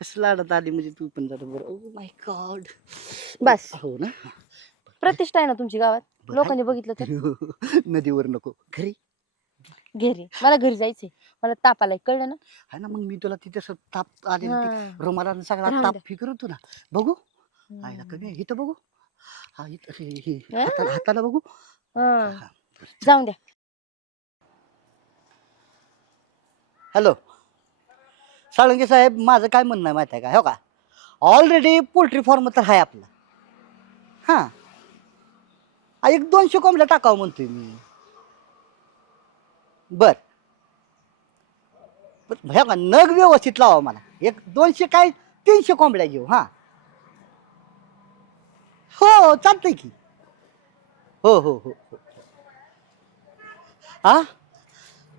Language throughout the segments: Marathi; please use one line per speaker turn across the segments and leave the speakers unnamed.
कसं लाडत आली म्हणजे तू पण जरा बरं. ओ माय गॉड
बस.
हो ना?
प्रतिष्ठा आहे ना तुमची गावात. लोकांनी बघितलं तर?
नदीवर नको. घरी?
घरी. मला घरी जायचंय. मला ताप आलाय. कळलं ना?
आहे ना मग मी तुला तिथे असं ताप आले
हा.
रुमाला सगळा ताप. फिकर होतो ना. बघू? आईला. कमी. इथं बघू? हा इथं हे- हे-
हा?
हाताला हाताला बघू?
हा. जाऊन द्या.
हॅलो. साळंगे साहेब माझं काय म्हणणं आहे माहिती आहे का? हो का? ऑलरेडी पोल्ट्री फॉर्म तर आहे आपला. हां. आ, एक दोनशे कोंबड्या टाकावं म्हणतोय मी. बर. पण हे हो का? नग व्यवस्थित लावा मला. एक दोनशे काय? तीनशे कोंबड्या घेऊ हां. हो चालतंय की. हो हो हो हो.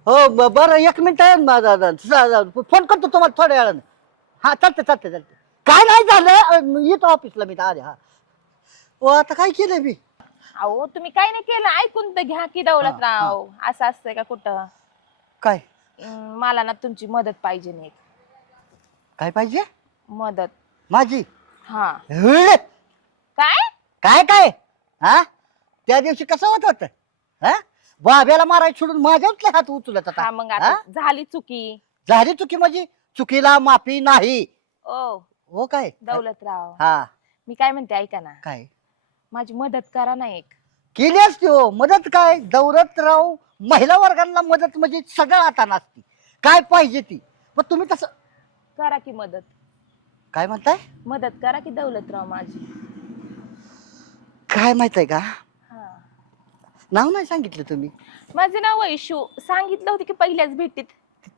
हा ब- बरं एक मिनिट आहे ना, दा- फोन करतो तुम्हाला थोड्या वेळानं. हा चालते चालते चालते काय नाही झालं? अं, येतो ऑफिसला मी आले हा. हो आता काय केलं मी?
अहो तुम्ही काय नाही केलं? ऐकून तर घ्या की दौलतराव असं असतंय का कुठं?
काय?
अं, मला ना तुमची मदत पाहिजे नाही.
काय पाहिजे?
मदत.
माझी?
हा.
हं?
काय?
काय काय? हा? त्या दिवशी कसं होत होत? हा? बाब्याला मारायला सोडून माझ्याच हात उचलत
हा
आता
मग आता झाली चुकी.
झाली चुकी माझी चुकीला माफी नाही.
ओ
हो काय?
दौलतराव.
हा.
मी काय म्हणते ऐका ना.
काय?
माझी मदत करा ना एक.
केली असती हो मदत काय? दौलतराव महिला वर्गांना मदत म्हणजे सगळं आता नसती. काय पाहिजे ती? पण तुम्ही तसं
करा की मदत.
काय म्हणताय?
मदत करा की दौलतराव माझी.
काय माहीत आहे का? नाव नाही सांगितलं तुम्ही?
माझं नाव वैशू. सांगितलं होतं की पहिल्याच भेटीत.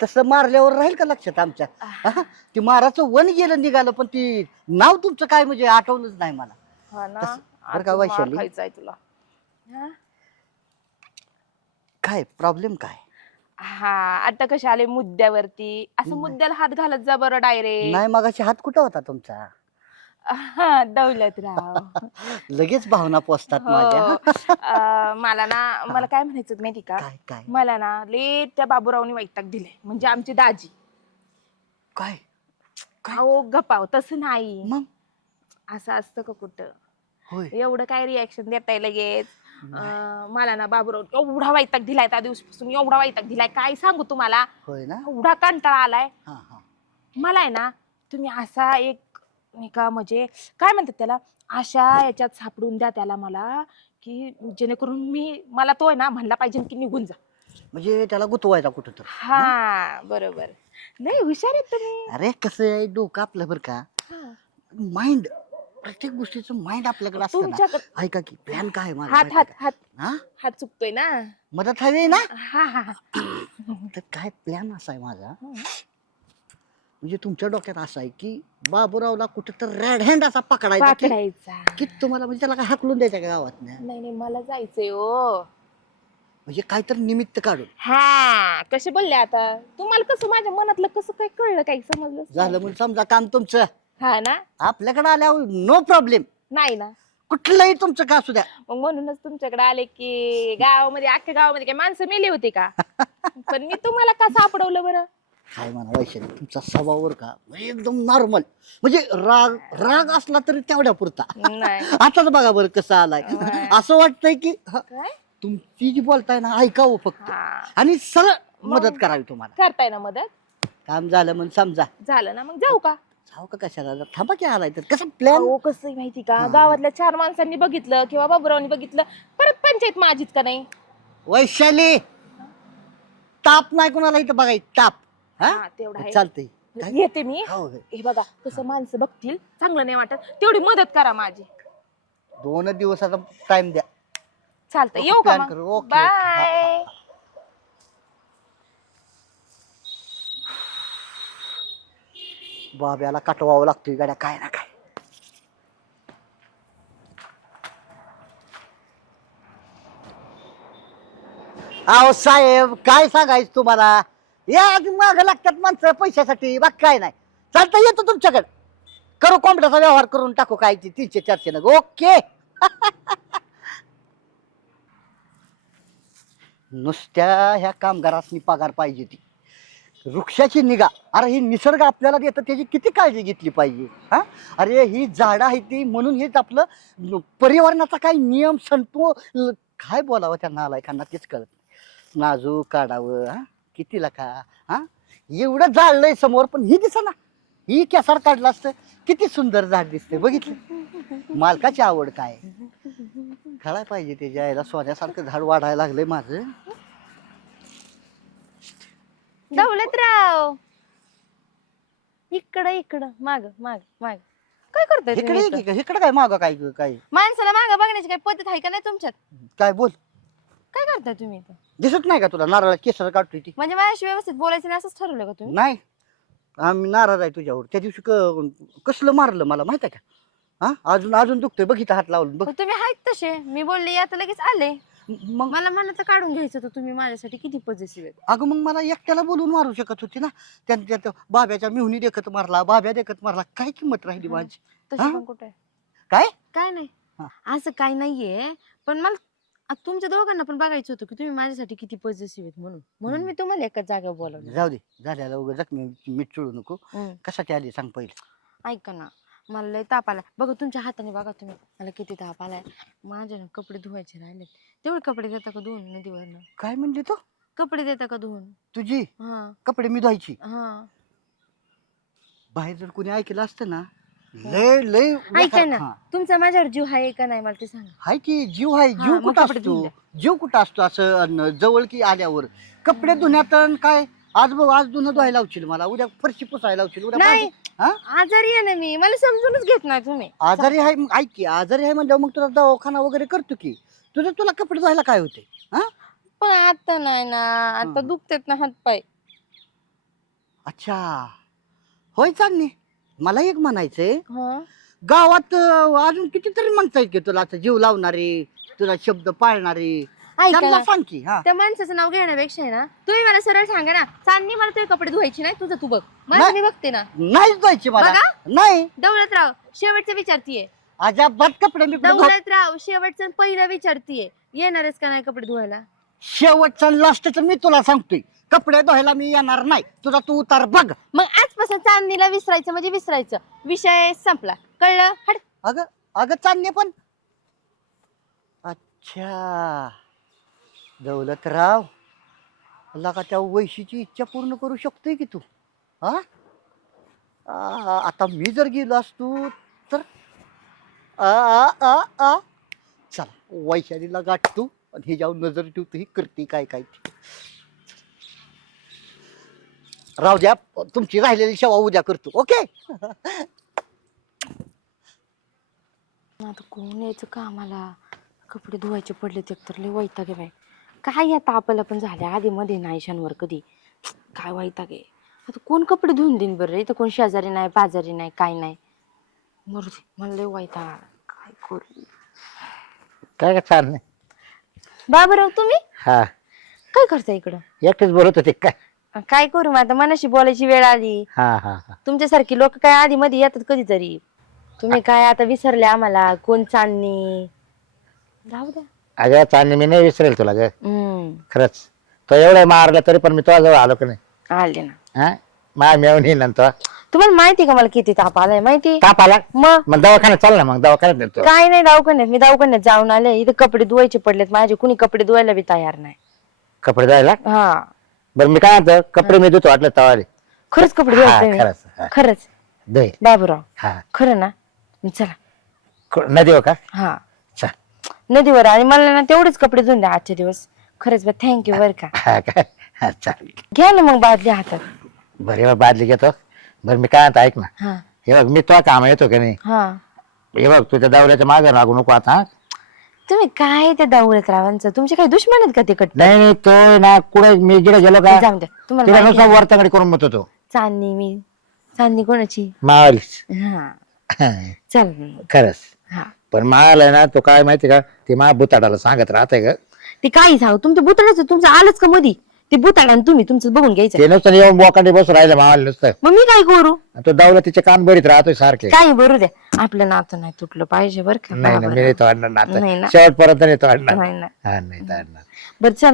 तसं मारल्यावर राहील का लक्षात आमच्या? हा? ती माराचं वन गेलं निघालं पण ती नाव तुमचं काय म्हणजे आठवलंच नाही मला.
हा ना?
तसं- बरं का
आता मार
वैशाली?
खायचाय तुला. हा?
काय प्रॉब्लेम काय?
हा आता कशा आले मुद्द्यावरती? असं. मुद्द्याला हात घालत जा बरं डायरेक्ट.
नाही मगाशी हात कुठं होता तुमचा?
हा दौलतराव
लगेच भावना पोचतात
हो.
माझ्या.
अं, मला ना मला काय म्हणायचं होतं माहिती का?
काय काय?
मला ना ले त्या बाबूरावनी वैताग दिले. म्हणजे आमची दाजी.
काय? काय?
अहो गपाव तसं नाही.
मग?
असं असतं का कुठं?
होय.
एवढं काय रिॲक्शन देताय लगेच? अं, मला ना बाबूराव एवढा वैताग दिलाय त्या दिवसापासून एवढा वैताग दिलाय. काय सांगू तुम्हाला?
होय ना?
एवढा कंटाळा आलाय.
हा हा.
मला आहे ना तुम्ही असा एक नाही का म्हणजे काय म्हणतात त्याला? अशा याच्यात सापडून द्या त्याला मला की जेणेकरून मी मला तो आहे ना म्हणला पाहिजे की निघून जा.
म्हणजे त्याला गुतवायचा कुठं तर
हा बरोबर. नाही हुशार आहेत तुम्ही.
अरे कसं आहे डोकं आपलं बरं का?
हा.
माइंड प्रत्येक गोष्टीचं माइंड आपल्याकडे असतं ना.
तुमच्याकडे
ऐका की प्लॅन काय आहे माझा
हात
माहिती
हात
आहे
हात
का? हा?
हात चुकतोय ना.
मदत हवी ना?
हा हा हा.
तर काय प्लॅन असा आहे माझा म्हणजे तुमच्या डोक्यात असा आहे की बाबूरावला कुठं तर रेड हँड असा पकडायचा की-
पकडायचा.
की तुम्हाला म्हणजे त्याला काय हाकलून द्यायचं का गावात नाही?
नाही नाही मला जायचंय ओ
म्हणजे काहीतरी निमित्त काढून.
हा कसे बोलले आता? तुम्हाला कसं माझ्या मनातलं कसं काय कळलं काही समजलं
झालं म्हणून समजा काम तुमचं.
हा ना?
आपल्याकडे आल्यावर नो प्रॉब्लेम
नाही ना.
कुठलंही तुमचं का असू द्या.
मग म्हणूनच तुमच्याकडे आले की गावामध्ये अख्ख्या गावामध्ये काय माणसं मेली होती का? पण मी तुम्हाला का सापडवलं बरं?
काय म्हणा वैशाली तुमचा स्वभावावर का? एकदम नॉर्मल म्हणजे राग राग असला तरी तेवढ्या पुरता.
नाही.
आताच बघा बरं कसं आलाय.
होय.
असं वाटतंय की ह,
काय?
तुमची जी बोलताय ना ऐकावं फक्त.
हा.
आणि सरळ मदत करावी तुम्हाला.
करताय ना मदत?
काम झालं म्हणून समजा.
झालं ना मग जाऊ का?
जाऊ का कशाला? थांबा की आलाय तर. कसं प्लॅन
अहो कसं आहे माहिती का?
हा.
गावातल्या चार माणसांनी बघितलं किंवा बाबुरावनी बघितलं परत पंचायत माझीच का नाही?
वैशाली! ताप नाही कोणाला इथं बघायचं. ताप. हा?
हा, तेवढं आहे.
चालतंय. काय?
येते मी.
हो, हो.
हे बघा कसं माणसं बघतील चांगलं नाही वाटत. तेवढी मदत करा माझी.
दोन दिवसाचा टाइम द्या.
चालतंय
ओके,
येऊ का
plan करू.
मग
ओके, ओके. हा, हा,
बाय
बाब्याला कटवावं लागतोय गाड्या काय ना काय. अहो साहेब काय सांगायचं तुम्हाला? या अजून माग लागतात माणसं पैशासाठी बाकी काय नाही. चालतं येतो तुमच्याकडे. करू कोंबड्याचा व्यवहार करून टाकू काय ते तीनशे चारशे नग. ओके. नुसत्या ह्या कामगारासनी पगार पाहिजे ती. वृक्षाची निगा. अरे ही निसर्ग आपल्याला देतं त्याची किती काळजी घेतली पाहिजे? हा? अरे ही झाडं आहे ती म्हणून हेच आपलं न- पर्यावरणाचा काही नियम संतो ल- काय बोलावं त्या नालायकांना तेच कळत नाही. नाजूक काढावं हा? कितीला का? हा? एवढं जाळलंय समोर पण ही दिसा ना ही केसार काढलं असतं. किती सुंदर झाड दिसते बघितलं? मालकाची आवड काय? कळायला पाहिजे त्याच्या यायला सोन्यासारखं झाड वाढायला लागलंय माझं.
दौलतराव इकडं इकडं. माग माग माग. काय करताय
इकडे
तुम्ही
ये
इथं?
की- इकडे काय मागं काय काय?
माणसाला माग बघण्याची काही पद्धत आहे का नाही तुमच्यात?
काय बोल.
काय करताय तुम्ही इथं?
दिसत नाही का तुला? नारळ केसर काढतोय ती.
म्हणजे माझ्याशी व्यवस्थित बोलायचं नाही असंच ठरवलं का तुम्ही?
नाही. आम्ही नाराज आहे तुझ्यावर. त्या दिवशी क- कसलं मारलं मला माहीत आहे का? हा? अजून अजून दुखतोय. बघित हात लावून बघ.
तुम्ही आहेत तसे. मी बोलले आता लगेच आले.
मग
मला मनाचं काढून घ्यायचं होतं तुम्ही माझ्यासाठी किती पॉझिटिव्ह आहेत.
अगं मग मला एकट्याला बोलून मारू शकत होती ना? त्यांच्या त्या बाब्याच्या मिहुनी देखत मारला बाब्या देखत मारला. काय किंमत राहिली माझी?
तशी
हा?
पण कुठे?
काय?
काय नाही.
हा.
असं काय नाहीये. पण मला आ- तुमच्या दोघांना पण बघायचं होतं की तुम्ही माझ्यासाठी किती पॉझिटिव्ह आहेत म्हणून. म्हणून. मी तुम्हाला एकाच जागेवर बोलवलं.
जाऊ दे झाल्याला उगा जखमी मीठ चोळू नको.
हम्म.
कशाची आली सांग पहिले.
ऐका ना मला लय ताप आला बघा तुमच्या हाताने बघा तुम्ही. मला किती ताप आलाय. माझे ना कपडे धुवायचे राहिले तेवढे कपडे देता का धुवून नदीवरनं?
काय म्हणली तू?
कपडे देता का धुवून?
तुझी?
हा.
कपडे मी धुवायची.
हा.
बाहेर जर कोणी ऐकलं असतं ना लय लय
ऐका ना
हा.
तुमचा माझ्यावर जीव आहे का नाही मला ते सांगा.
हाय की जीव हाय
हा,
जीव
मग
कुठं
कपडे
असतो? जीव कुठं असतो असं अन जवळ की आल्यावर? कपडे धुण्यात अन काय? आज बघ आज धुणं धुवायला लावशील मला उद्या फरशी पुसायला लावशील उद्या
नाही
भांडी- हा?
आजारी आहे ना मी मला समजूनच घेत नाही तुम्ही.
आजारी आहे मग ऐक की आजारी आहे म्हणल्यावर मग तुला दवाखाना वगैरे करतो की? तुझं तुला कपडे धुवायला काय होते?
पण आता नाही ना आता
हा.
दुखतेत ना हात पाय
अच्छा. होय चांगली मला एक म्हणायचंय. गावात अं, अजून कितीतरी आहेत की तुला असं जीव लावणारे तुला शब्द पाळणारे.
ऐका
त्यांना
ना
सांग की हा.
त्या माणसाचं नाव घेण्यापेक्षा आहे ना तुम्ही मला सरळ सांगा ना चांदणी मला तुझे कपडे धुवायची नाही तुझं तू बघ. मला
नाही.
मी बघते ना.
नाहीच जायची मला.
बघा.
नाही.
दौलतराव शेवटचं विचारतीये.
अजाबात कपडे मी कुठं धु-
दौलतराव शेवटचं पहिलं विचारतीये. येणारच का नाही कपडे धुवायला?
शेवटचा लास्टच मी तुला सांगतोय. कपडे धुवायला मी येणार नाही. तुझा तू उतार बघ.
मग आजपासून चांदणीला विसरायचं म्हणजे विसरायचं. विषय संपला. कळलं? हट.
अगं अगं चांदणे पण. अच्छा. दौलतराव लगा त्या वैशीची इच्छा पूर्ण करू शकतोय की तू? हा? आ, आता मी जर गेलो असतो तर? आ आ आ आ. चला वैशालीला गाठतो आणि हे जाऊन नजर ठेवतो ही करते काय काय ते. राहू द्या तुमची राहिलेली सेवा उद्या करतो ओके?
आता कोण यायचं का आम्हाला कपडे धुवायचे पडले ते तर लय वैताग आहे बाई. काय या तापाला पण झाल्या आधी मध्ये नाही शनिवार कधी. काय वैताग आहे. आता कोण कपडे धुवून देईन बरं इथं कोण शेजारी नाही पाजारी नाही काय नाही. मरू दे मला लय वैताग आला. काय करू?
काय का चाल नाही
बाबूराव तुम्ही?
हा.
काय करता इकडं?
एकटेच बोलत होते काय?
काय करू मग आता मनाशी बोलायची वेळ आली.
हा हा हा.
तुमच्यासारखी लोक काय आधी मध्ये येतात कधीतरी. तुम्ही काय आता विसरले आम्हाला? कोण चांदणी? राहू द्या.
अगं चालणे मी नाही विसरेल तुला ग.
हम्म.
खरंच. तो एवढं मारलं तरी पण मी जवळ आलो का नाही.
आले ना.
हा? मा मेवून येईन नंतर
तुम्हाला माहिती का मला किती ताप आलाय? माहिती
ताप आला?
मग?
मग दवाखान्यात चाल ना मग दवाखान्यात नेतो.
काय नाही दवाखान्यात. मी दवाखान्यात जाऊन आले. इथे कपडे धुवायचे पडलेत. माझे कुणी कपडे धुवायला बी तयार नाही.
कपडे धुवायला?
हा.
बरं मी काय म्हणतो कपडे मी धुतो वाटलं तवाले
खरंच कपडे
हा
मी.
खरंच हा.
खरंच? बाबूराव
हा.
खरं ना? चला.
को- नदी हो का?
हा.
चल
नदीवर आणि मला ना तेवढेच कपडे धुवून द्या आजच्या दिवस. खरंच बा थँक्यू बर का?
हा काय? हा चालेल
घ्या ना मग बादली हातात.
बरं हे बघ बादली घेतो. बरं मी काय म्हणतो ऐक ना.
हा.
हे बघ मी तो काम येतो का नाही?
हा.
हे बघ तुझ्या दवऱ्याच्या मागे लागू नको आता हा?
तुम्ही काय त्या दाऊरत रावांचं? तुमचे काही दुश्मन आहेत का तिकट
नाही नाही तो ना कुठे मी जिकडे गेलो का?
जाऊन द्या तुम्हाला माहिती
नुसतं
आहे.
करून मत होतो
चांदणी मी चांदणी कोणाची?
मावालीच
हा. चल.
खरंच.
हा.
पण मावाला ना तो काय माहिती का? ते मा बुताडाला सांगत राहते का
ते काही सांगू तुमचं बुताडाच तुमचं आलंच का मधी? ते भूताडा तुम्ही तुमचं बघून घ्यायचं
नुसतं येऊन बोकांडे बसून राहिलं
मग मी काय करू?
तो दौलतीचे काम भरीत राहतोय सारखे.
काय बरू द्या आपलं नातं नाही तुटलं पाहिजे बर का?
नाही ना.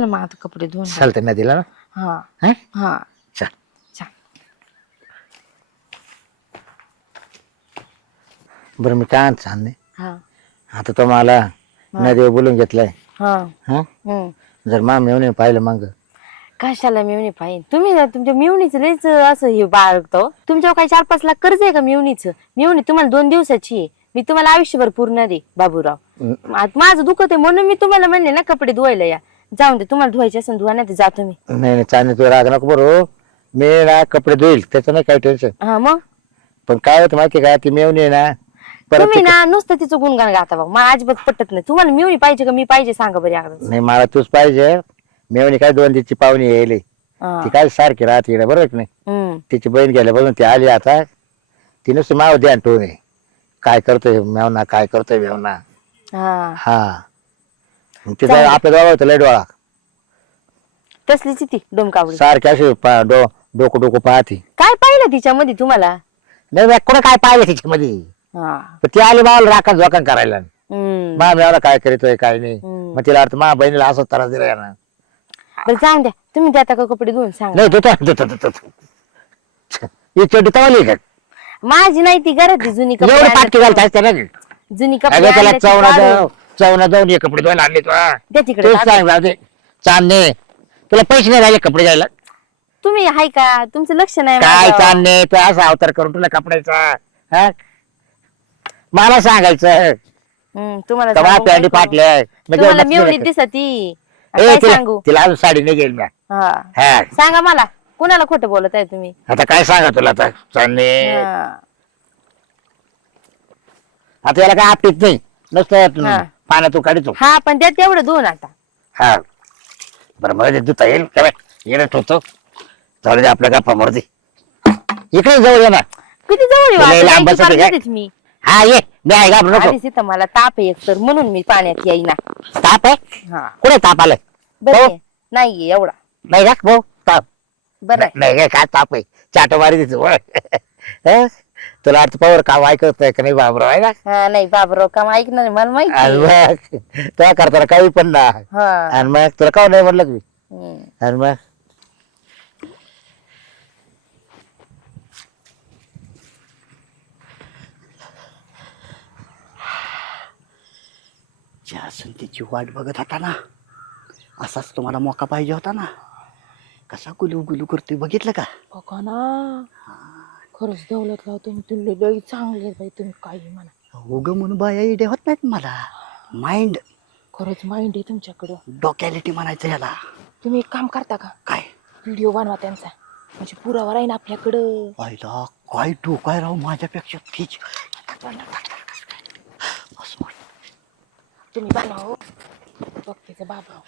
मग आता कपडे धुवून टाक.
चालतंय ना दिला ना? मी काय छान
हा.
आता तो मला नदीवर बोलून घेतलाय.
हा.
जर माम येऊन पाहिलं मग.
कशाला मिळवणी पाहिजे तुम्ही ना तुमच्या मिळवणीचं लयच असं हे बाळगतो. तुमच्यावर काही चार पाच लाख कर्ज आहे का मिळवणीचं मिळवणी तुम्हाला दोन दिवसाची आहे. मी तुम्हाला आयुष्यभर पूर्ण दे बाबूराव. आता माझं दुखत आहे म्हणून मी तुम्हाला म्हणले ना कपडे धुवायला या. जाऊन दे तुम्हाला धुवायचे असेल धुवा नाही तर जातो मी
नाही नाही चांदी तू राग नको बरो मी ना कपडे धुईल त्याचं नाही काही टेन्शन
हा मग?
पण काय होतं माहिती का ती मेवणी आहे ना परत
तुम्ही
ती-
ना नुसतं तिचं गुणगान गाता बघ मला अजिबात पटत नाही. तुम्हाला मिळवणी पाहिजे का मी पाहिजे सांगा बरं
नाही मला तूच पाहिजे. मेवणी काय दोन दिवशी पाहुणी येईल
हा.
ती काय सारखी राहते इकडे बरोबर की नाही?
हम्म.
तिची बहीण गेल्या बघून ती आली आता. ती नुसतं माव ध्यान ठेवून आहे. काय करतोय मेवना काय करतोय मेवना
हा.
हा. मग तिचा. आपल्या डोळा होता लय डोळा.
तसलीच ती डोमकावडी.
सारखी अशी पा- डो डोकं डोकं पाहते.
काय पाहिलं तिच्यामध्ये तुम्हाला?
नाही बा, कुठं काय पाहिलं तिच्यामध्ये?
हा.
पण ती आली मावाला राखण जोखण करायला.
हम्म.
मा मेवना काय करीतोय काय नाही.
हम्म.
मग तिला अर्थ मा बहिणीला असं त्रास दिला ना
बरं जाऊन द्या. तुम्ही त्या का कपडे धुवून? सांगा.
नाही ही तवली का?
माझी नाही ती घरातली जुनी कपडे
एवढी पाटकी
आणल्यात.
घालता असते ना
जुनी कपडे
अगं त्याला
ती
चवना
काढून.
चवना जाऊन ये कपडे धुवायला आणले तू हा.
द्या तिकडे
तूच
टाकून.
सांग राहू दे चांदणे. तुला पैसे नाही राहिले कपडे घ्यायला?
तुम्ही हाय का? तुमचं लक्ष नाही
काय
माझ्यावर.
चांदणे? तू असा अवतार करून तुला कपड्याचा हा? मला सांगायचं.
हम्म, तुम्हाला
तेव्हा
सांगू
पॅन्टी
काय
फाटल्या
करू? तुम्हाला मिळवणी दिसती. काय सांगू?
तिला अजून साडी नाही
हा.
हा.
सांगा मला कुणाला खोटं बोलत आहे तुम्ही?
आता काय सांगा तुला आता?
हा.
आता याला काय आपटीत नाही. नुसतं
हा.
पाण्यातून काढतो
हा. पण द्या तेवढं दोन आता.
हा. बरं मला ते दुता येईल. काय येणत होतो चालू दे आपल्या गप्पा मरते इकडे जवळ ये ना.
किती जवळ
तुला लांब काय?
मी.
हा ये. मी आहे घाबरू नको.
आधीच इथं मला ताप आहे एक तर म्हणून मी पाण्यात येईना.
ताप आहे?
हा.
कुठे ताप आलाय?
बरं
हो.
आहे. नाहीये एवढा.
नाही का भाऊ ताप.
बरं आहे.
नाही काय काय ताप आहे? चाट मारी देतो तुला अर्थ पावर काम ऐकत का नाही बाबराव आहे ना?
हा नाही बाबराव काम ऐकणार आहे, मला माहिती
आणि
आहे.
मग तेव्हा करताना काही पण ना.
हा.
आणि मग तुला का नाही म्हणलं
हम्म.
आणि मग?
ज्या संतीची वाट बघत होता ना असाच तुम्हाला मोका पाहिजे होता ना. कसा गुलू गुलू करतोय बघितलं का?
बघा ना. खरंच दौलत लाव तुम्ही तुला लई चांगले बाई तुम्ही काही म्हणा.
उग म्हणून बाया इडे होत नाहीत मला. माइंड
खरंच माइंड आहे तुमच्याकडं.
डोकॅलिटी म्हणायचं याला
तुम्ही एक काम करता का?
काय?
व्हिडिओ बनवा त्यांचा. म्हणजे पुरावा राहील आपल्याकडं.
पाहिला काय डोकाय राव माझ्यापेक्षा? तीच.
तुम्ही बनवा बघतेच बाबा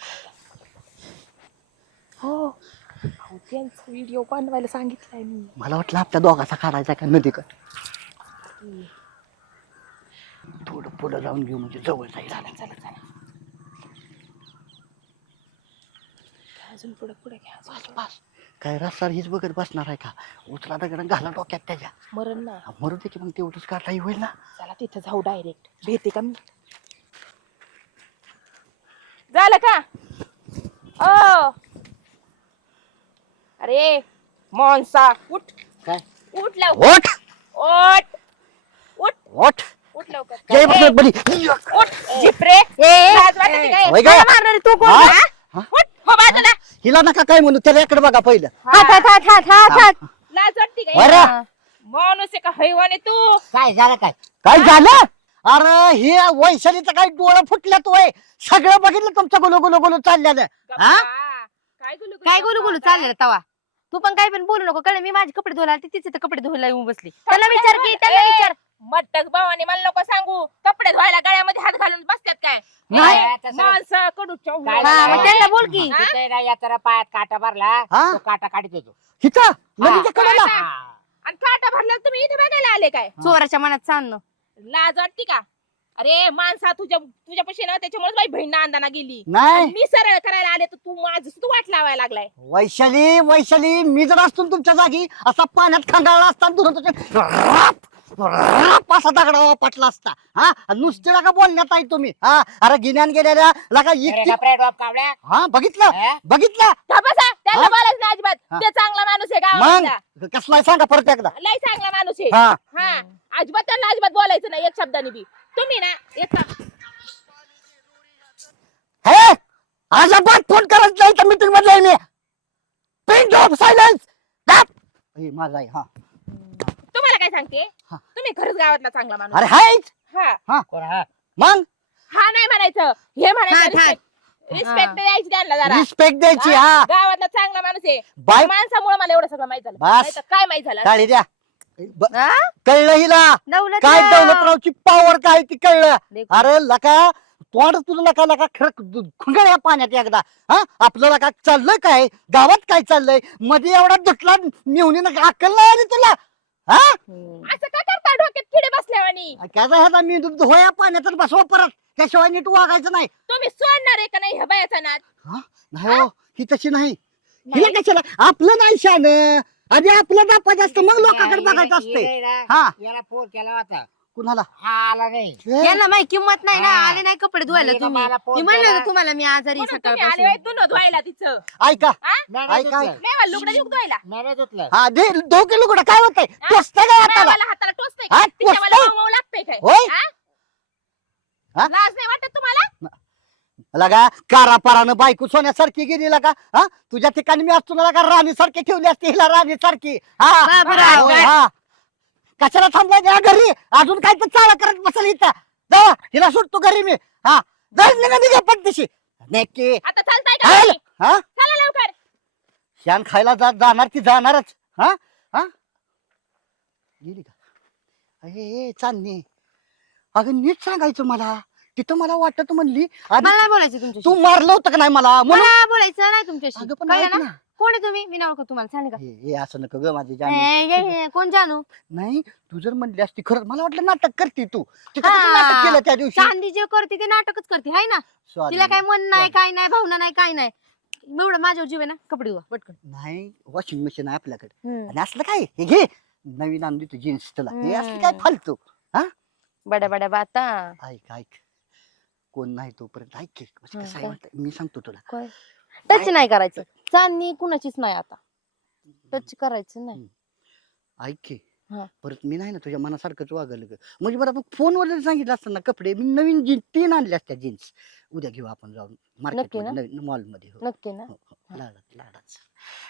हो अहो, त्यांचा व्हिडिओ बनवायला सांगितलाय मी
मला वाटलं आपल्या दोघाचा काढायचा का नदी का थोडं पुढं जाऊन घेऊ म्हणजे जवळ जाईल
चला चला चला अजून पुढे पुढे घ्या.
बस काय रस्ता हीच बघत बसणार आहे का उचला दगड घाला डोक्यात त्याच्या
मरण ना
मरू दे की मग तेवढंच काढता होईल ना
चला तिथं जाऊ डायरेक्ट भेटे का मी झालं का? ओ. अरे मॉन्सा उठ.
काय?
उठ लवकर.
ओठ
उठ. उठ.
ओठ
उठ लवकर.
जय
ए,
बघ बली.
उठ. जिप्रे लाज वाटते काय?
होय का?
मला मारणारे तू कोण?
हा?
हा?
हा?
उठ. हो बाजूला.
हिला नका काय म्हणू त्याला इकडे बघा पहिलं.
हात हात हात
लाज वाटते
बरं.
काय माणूस आहे का हैवान आहे तू?
काय झालं काय?
काय झालं? अरे हे वैशालीचं काय डोळं फुटल्यात वय? सगळं बघितलं तुमचं गुलू गुलू गुलू चाललेलं हा?
गप्पा. काय गुलू
काय गोलू गोलू चाललेलं तवा? तू पण काय पण बोलू नको. कळ मी माझे कपडे धुवायला आलते तिचे तर कपडे धुवायला येऊन बसली. त्याला विचार की त्याला विचार.
मटक भावाने मला नको सांगू. कपडे धुवायला गळ्यामध्ये हात घालून बसतात काय?
नाही.
माणसं कडू
हा? मग बोल की.
हा?
तिथे यात्रा पायात काटा भरला.
हा?
तो काटा काढत होतो
हिथं नदीच्या कडेला
काटा. आणि काटा भरला तुम्ही इथे बघायला आले काय?
चोराच्या मनात चांदणं
लाज वाटते का? अरे माणसा तुझ्या तुझ्या पशी ना त्याच्यामुळे माझी बहीण अंदाना गेली.
नाही.
मी सरळ करायला आले तर तू माझ तू वाट लावायला लागलाय.
वैशाली वैशाली मी जर असतो ना तुमच्या जागी असा पाण्यात खांडाळला असता आणि तुझ्या राप, राप असा दगडावा पटला असता. हा? नुसते का बोलण्यात आहे तुम्ही? हा? अरे गिन्यान गेलेल्या लगा इतकी
कावड्या
हा बघितलं? बघितलं?
का बसा त्याला
हा?
बोलायचं नाही अजिबात.
हा.
ते चांगला माणूस आहे
मग? कसला आहे सांगा परत एकदा.
लय चांगला माणूस आहे.
हा.
हा. अजिबात त्याला अजिबात बोलायचं नाही एक शब्दाने बी. तुम्ही ना एक
हे? अजिबात फोन करत नाही तर मीटिंगमध्ये आहे मी. पिन ऑफ सायलेन्स माझा आहे हा.
तुम्हाला काय सांगते?
हा.
तुम्ही खरंच गावातला चांगला माणूस.
अरे हायच.
हा.
कोण हा?
मग?
हा नाही म्हणायचं. हे
हा,
म्हणायचं
हा.
रिस्पेक्ट द्यायची त्यांना जरा.
रिस्पेक्ट द्यायची
हा?
हा.
गावातला चांगला माणूस आहे.
बाय
माणसामुळे मला एवढं सगळं माहीत झालं.
बस.
नाहीतर काय माहीत झालं?
द्या. ब-
हा?
कळलं हिला?
दौलत
काय
राव.
दौलतरावची पॉवर काय ती कळलं?
देखो.
अरे लका तोंड तुला लका लका खरं खुंगळ या पाण्यात एकदा. हा? आपलं लका चाललंय काय? गावात काय चाललंय? मध्ये एवढा दुटला मिळून अक्कल नाही आली तुला? हा?
हम्म.
असं का करता डोक्यात किडे बसल्यावानी?
त्याचा ह्याचा मी होया पाण्यातच बसवा परत. त्याशिवाय नीट वागायचं नाही.
तुम्ही सोडणार आहे का नाही ह्या बायाचा नाद?
नाही हो ही? तशी नाही. हिला कशाला? आपलं नाही शान. आधी आपलं दापायचं असतं मग लोकांकडे बघायचं असते हा.
याला फोन केला होता.
कुणाला?
हा आला नाही.
यांना माहिती किंमत नाही ना.
हा.
आले नाही कपडे धुवायला तुम्ही.
मला फोन
मी म्हणलं
केला.
तुम्हाला मी आजारी सकाळपासून.
होय धुणं धुवायला तिचं
ऐका.
नाही
ऐक, ऐक.
मेवा लुगडं देऊ धुवायला.
नाही धुतलं.
हा दे दोघे लोक काय होतंय? टोचतंय काय हाताला?
मेवाला हाताला टोचतंय.
हा,
का? तिच्या मला
टोचतंय?
मऊ मऊ लागतंय काय?
होय?
हा?
हा?
लाज नाही वाटत तुम्हाला?
लगा कारापारानं बायको सोन्यासारखी गेली लगा हा? तुझ्या ठिकाणी मी असतो ना लगा राणी सारखी ठेवली असती हिला राणी सारखी हा. होय, हा. कशाला थांबलाय या घरी? अजून काय तर चाळा करत बसल इथं? जावा हिला सुटतो घरी मी. हा. जाईल निघा निघा पद्धतशी नेके.
आता चालताय का तुम्ही?
हा?
चला लवकर.
शान खायला जा जाणार ती जाणारच. हा? हा? गेली का? अरे चांदणी अगं नीट सांगायचं मला. तिथं मला वाटत म्हणली आधी
मला नाही बोलायचं तुमच्याशी.
तू मारलं होतं का नाही मला? म्हणून
मला बोलायचं नाही तुमच्याशी.
अगं पण
कळलं
ऐक
ना?
ना.
कोण आहे तुम्ही? मी नाव का तुम्हाला? सांगा.
हे हे असं नको ग माझी
कोण जानू?
नाही तू जर म्हणली असती खरं मला वाटलं नाटक करते तू. तिथं
हा.
कसं नाटक केलं त्या दिवशी?
चांदी जे करते ते नाटकच करते हाय ना?
Sorry.
तिला काय मन नाही. काय नाही भावना नाही काय नाही. एवढं माझ्यावर जीव आहे ना? कपडे धुवा पटकन.
नाही वॉशिंग मशीन आहे आपल्याकडे. आणि असलं काय? हे घे. नवीन आणली तू जीन्स तुला. हे असलं काय
हम्म.
फालतू?
बड्या बड्या बाता
ऐक ऐक. कोण नाही तोपर्यंत. ऐक की. म्हणजे
हं,
कसं आहे
काय?
माहिती- मी सांगतो तुला.
टच नाही करायचं. चांदणी कुणाचीच नाही आता. टच करायचं नाही.
ऐक की.
हा.
परत मी नाही ना तुझ्या मनासारखंच वागलं ग. म्हणजे मला फोनवर जरी सांगितलं असतं ना कपडे. मी नवीन जीन्स तीन आणल्या असत्या जीन्स. उद्या घेऊ आपण जाऊन मार्केट नवीन मॉलमध्ये हो.
नक्की ना?
हो, हो. लाडात लाडाच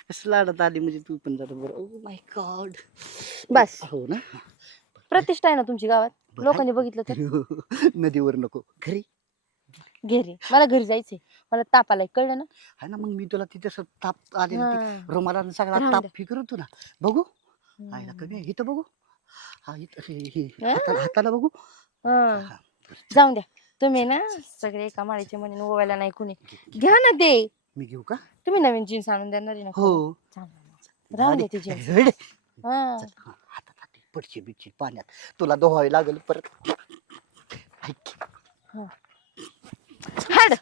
कसं लाडात आली म्हणजे तू पण जरा बरं. ओ माय गॉड
बस.
हो ना?
प्रतिष्ठा आहे ना तुमची गावात?
बरं,
लोकांनी बघितलं तर?
नदीवर नको. घरी?
घरी. मला घरी जायचंय. मला ताप आलाय. कळलं ना?
आहे ना मग मी तुला तिथे असं ताप आले ना ते
हा.
रुमाला सगळा
राहून
ताप
द्या.
फिकर होतो ना. बघू. आईला कमी आहे. इथं बघू. हा इथं हे- हे-
हा?
हाताला हाताला बघू.
हा.
हा.
जाऊन द्या. तुम्ही ना सगळे एका माळीचे म्हणून ओवायला नाही कुणी. घ्या ना ते.
मी घेऊ का?
तुम्ही नवीन जीन्स आणून देणार आहे ना
हो.
चांगलं मग. राहून दे. ती जीन्स.
चल, हा, हातात हाती पडशी बिडशी पाण्यात. तुला दोहावी लागेल परत. ऐक.
快点